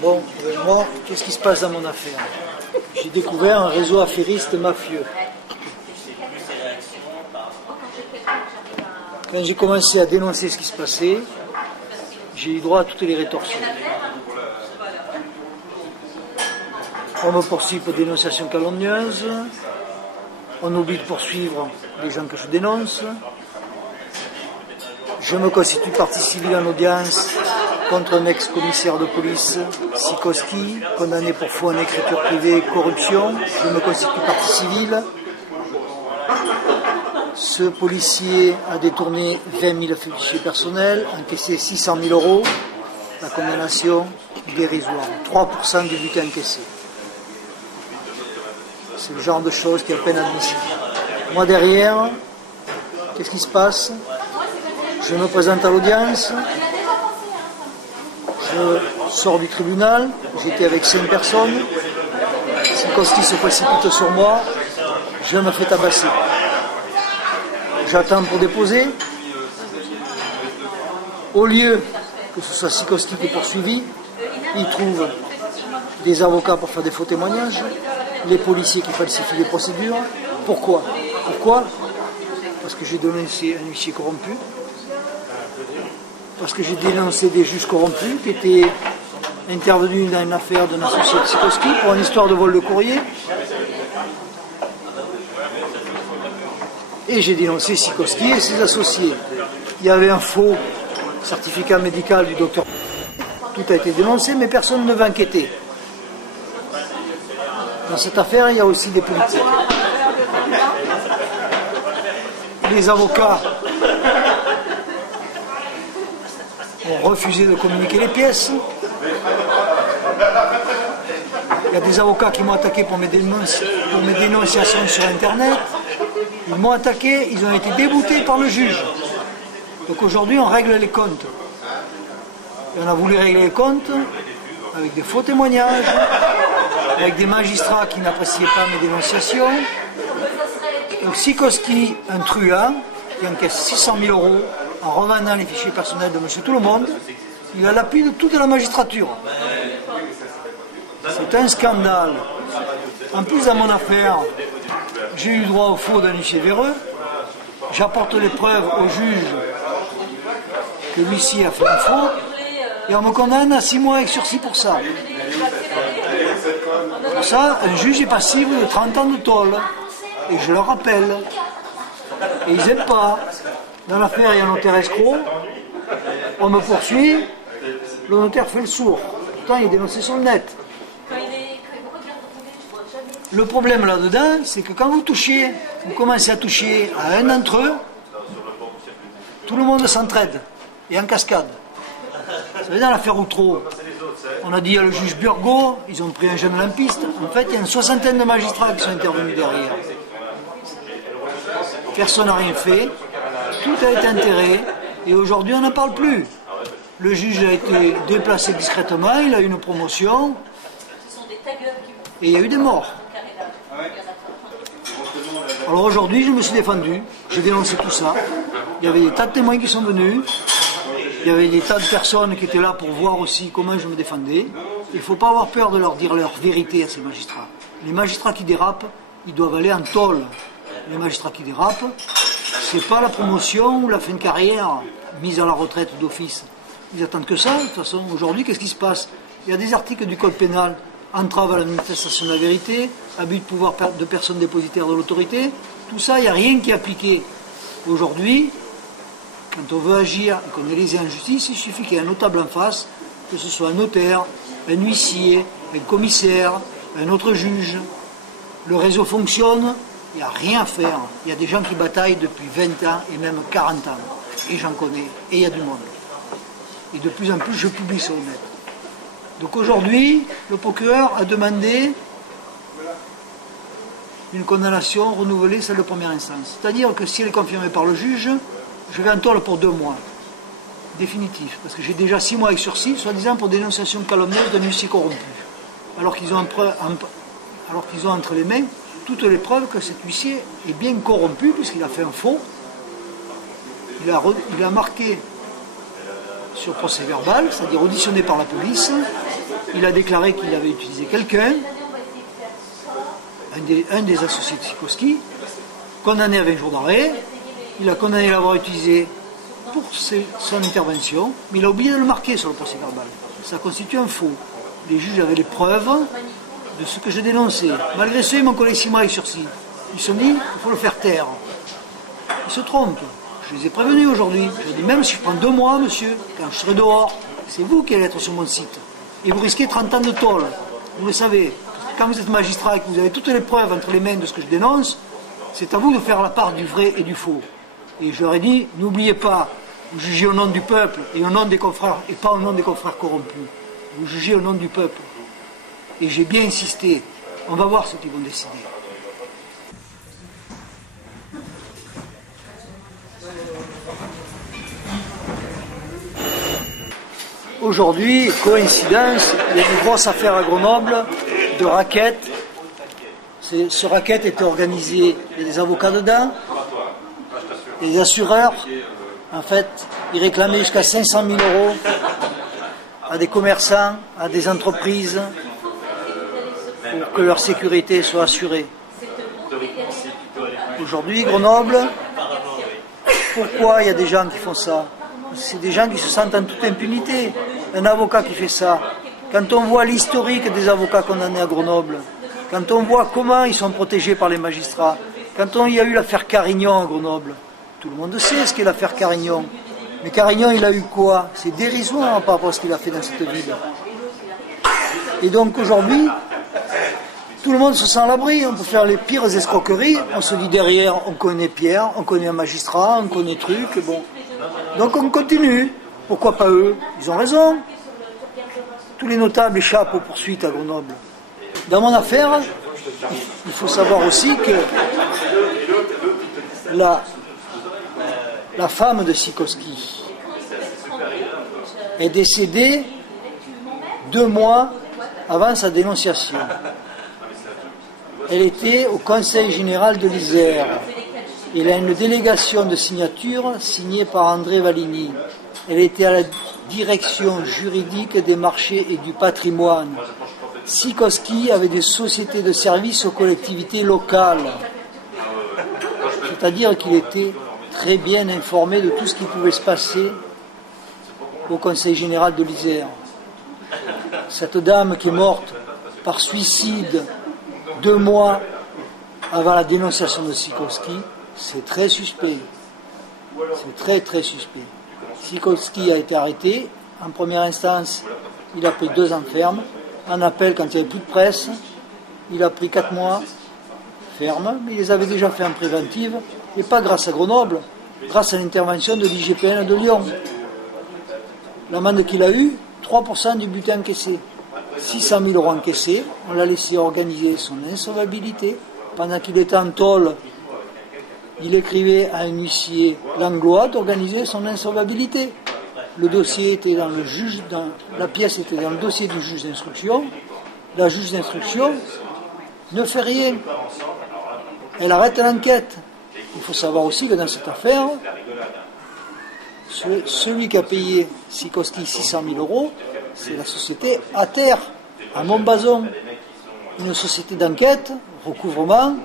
Bon, moi, qu'est-ce qui se passe dans mon affaire? J'ai découvert un réseau affairiste mafieux. Quand j'ai commencé à dénoncer ce qui se passait, j'ai eu droit à toutes les rétorsions. On me poursuit pour dénonciation calomnieuse, on oublie de poursuivre les gens que je dénonce, je me constitue partie civile en audience contre un ex-commissaire de police, Sikoski, condamné pour faux en écriture privée et corruption. Je me constitue partie civile. Ce policier a détourné 20 000 fichiers personnels, encaissé 600 000 €, la condamnation dérisoire, 3% du butin encaissé. C'est le genre de choses qui est à peine admissible. Moi derrière, qu'est-ce qui se passe? Je me présente à l'audience, je sors du tribunal, j'étais avec 5 personnes, Sikoski se précipite sur moi, je me fais tabasser. J'attends pour déposer. Au lieu que ce soit Sikoski qui est poursuivi, il trouve des avocats pour faire des faux témoignages, les policiers qui falsifient les procédures. Pourquoi? Parce que j'ai dénoncé un huissier corrompu, parce que j'ai dénoncé des juges corrompus qui étaient intervenus dans une affaire d'un associé de Sikoski pour une histoire de vol de courrier. Et j'ai dénoncé Sikoski et ses associés. Il y avait un faux certificat médical du docteur. Tout a été dénoncé, mais personne ne veut enquêter. Dans cette affaire, il y a aussi des politiques. Les avocats ont refusé de communiquer les pièces. Il y a des avocats qui m'ont attaqué pour mes dénonciations sur Internet. Ils m'ont attaqué, ils ont été déboutés par le juge. Donc aujourd'hui, on règle les comptes. Et on a voulu régler les comptes avec des faux témoignages, avec des magistrats qui n'appréciaient pas mes dénonciations. Donc Sikoski, un truand, qui encaisse 600 000 € en revendant les fichiers personnels de monsieur tout le monde, il a l'appui de toute la magistrature. C'est un scandale. En plus, dans mon affaire, j'ai eu droit au faux d'un huissier véreux. J'apporte les preuves au juge que l'huissier a fait un faux et on me condamne à 6 mois avec sursis pour ça. Pour ça, un juge est passible de 30 ans de tôle. Et je le rappelle. Et ils n'aiment pas. Dans l'affaire, il y a un notaire escroc. On me poursuit. Le notaire fait le sourd. Pourtant, il est dénoncé sur le net. Le problème là-dedans, c'est que quand vous commencez à toucher à un d'entre eux, tout le monde s'entraide, et en cascade. Vous savez, dans l'affaire Outreau, on a dit à le juge Burgot, ils ont pris un jeune lampiste. En fait, il y a une 60aine de magistrats qui sont intervenus derrière. Personne n'a rien fait, tout a été enterré, et aujourd'hui on n'en parle plus. Le juge a été déplacé discrètement, il a eu une promotion, et il y a eu des morts. Alors aujourd'hui, je me suis défendu, j'ai dénoncé tout ça. Il y avait des tas de témoins qui sont venus, il y avait des tas de personnes qui étaient là pour voir aussi comment je me défendais. Il ne faut pas avoir peur de leur dire leur vérité à ces magistrats. Les magistrats qui dérapent, ils doivent aller en tôle. Les magistrats qui dérapent, c'est pas la promotion ou la fin de carrière mise à la retraite d'office. Ils attendent que ça. De toute façon, aujourd'hui, qu'est-ce qui se passe? Il y a des articles du code pénal, entrave à la manifestation de la vérité, abus de pouvoir de personnes dépositaires de l'autorité. Tout ça, il n'y a rien qui est appliqué. Aujourd'hui, quand on veut agir et qu'on est lésé en justice, il suffit qu'il y ait un notable en face, que ce soit un notaire, un huissier, un commissaire, un autre juge. Le réseau fonctionne, il n'y a rien à faire. Il y a des gens qui bataillent depuis 20 ans et même 40 ans. Et j'en connais. Et il y a du monde. Et de plus en plus, je publie sur le net. Donc aujourd'hui, le procureur a demandé une condamnation renouvelée, celle de première instance. C'est-à-dire que si elle est confirmée par le juge, je vais en tôle pour 2 mois. Définitif. Parce que j'ai déjà 6 mois avec sursis, soi-disant pour dénonciation calomnieuse d'un huissier corrompu. Alors qu'ils ont entre les mains toutes les preuves que cet huissier est bien corrompu, puisqu'il a fait un faux. Il a marqué sur procès verbal, c'est-à-dire auditionné par la police, il a déclaré qu'il avait utilisé quelqu'un, un des associés de Sikorsky, condamné à 20 jours d'arrêt. Il a condamné l'avoir utilisé pour son intervention, mais il a oublié de le marquer sur le procès verbal. Ça constitue un faux. Les juges avaient les preuves de ce que je dénonçais. Malgré ça, ils m'ont collé 6 mois avec sursis. Ils se sont dit, il faut le faire taire. Ils se trompent. Je les ai prévenus aujourd'hui. Je dis, même si je prends 2 mois, monsieur, quand je serai dehors, c'est vous qui allez être sur mon site. Et vous risquez 30 ans de tôle. Vous le savez. Quand vous êtes magistrat et que vous avez toutes les preuves entre les mains de ce que je dénonce, c'est à vous de faire la part du vrai et du faux. Et je leur ai dit, n'oubliez pas, vous jugez au nom du peuple et au nom des confrères, et pas au nom des confrères corrompus. Vous jugez au nom du peuple. Et j'ai bien insisté. On va voir ce qu'ils vont décider. Aujourd'hui, coïncidence, il y a une grosse affaire à Grenoble de racket. Ce racket était organisé, il y a des avocats dedans, des assureurs. En fait, ils réclamaient jusqu'à 500 000 € à des commerçants, à des entreprises, pour que leur sécurité soit assurée. Aujourd'hui, Grenoble, pourquoi il y a des gens qui font ça? C'est des gens qui se sentent en toute impunité. Un avocat qui fait ça, quand on voit l'historique des avocats condamnés à Grenoble, quand on voit comment ils sont protégés par les magistrats, quand il y a eu l'affaire Carignon à Grenoble, tout le monde sait ce qu'est l'affaire Carignon. Mais Carignon, il a eu quoi? C'est dérisoire par rapport à ce qu'il a fait dans cette ville. Et donc aujourd'hui, tout le monde se sent à l'abri. On peut faire les pires escroqueries. On se dit derrière, on connaît Pierre, on connaît un magistrat, on connaît truc. Bon. Donc on continue. Pourquoi pas eux? Ils ont raison. Tous les notables échappent aux poursuites à Grenoble. Dans mon affaire, il faut savoir aussi que la femme de Sikorsky est décédée 2 mois avant sa dénonciation. Elle était au Conseil général de l'Isère. Elle a une délégation de signature signée par André Valigny. Elle était à la direction juridique des marchés et du patrimoine. Sikorsky avait des sociétés de services aux collectivités locales. C'est-à-dire qu'il était très bien informé de tout ce qui pouvait se passer au Conseil général de l'Isère. Cette dame qui est morte par suicide 2 mois avant la dénonciation de Sikorsky, c'est très suspect. C'est très très suspect. Sikorsky a été arrêté. En première instance, il a pris 2 ans ferme. En appel, quand il n'y avait plus de presse, il a pris 4 mois ferme, mais il les avait déjà fait en préventive, et pas grâce à Grenoble, grâce à l'intervention de l'IGPN de Lyon. L'amende qu'il a eue, 3% du butin encaissé. 600 000 € encaissés, on l'a laissé organiser son insolvabilité. Pendant qu'il était en tôle, il écrivait à un huissier langlois d'organiser son insolvabilité. Le dossier était dans le juge, la pièce était dans le dossier du juge d'instruction. La juge d'instruction ne fait rien. Elle arrête l'enquête. Il faut savoir aussi que dans cette affaire, celui qui a payé Sikorsky 600 000 €, c'est la société ATER, à Montbazon. Une société d'enquête, recouvrement.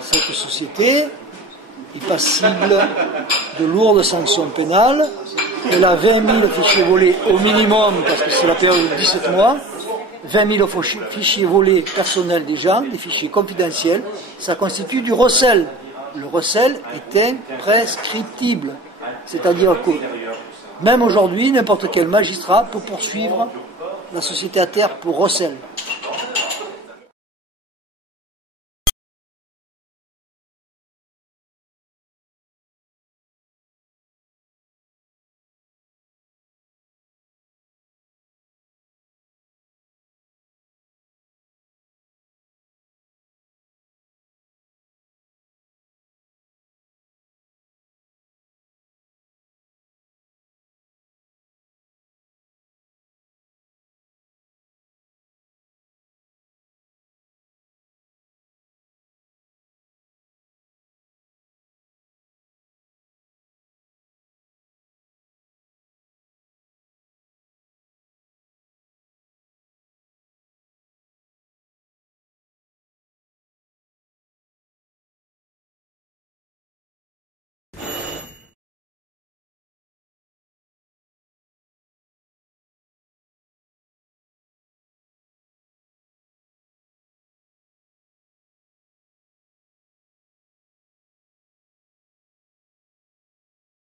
Cette société est passible de lourdes sanctions pénales. Elle a 20 000 fichiers volés au minimum, parce que c'est la période de 17 mois. 20 000 fichiers volés personnels des gens, des fichiers confidentiels. Ça constitue du recel. Le recel est imprescriptible. C'est-à-dire que même aujourd'hui, n'importe quel magistrat peut poursuivre la société ATER pour recel.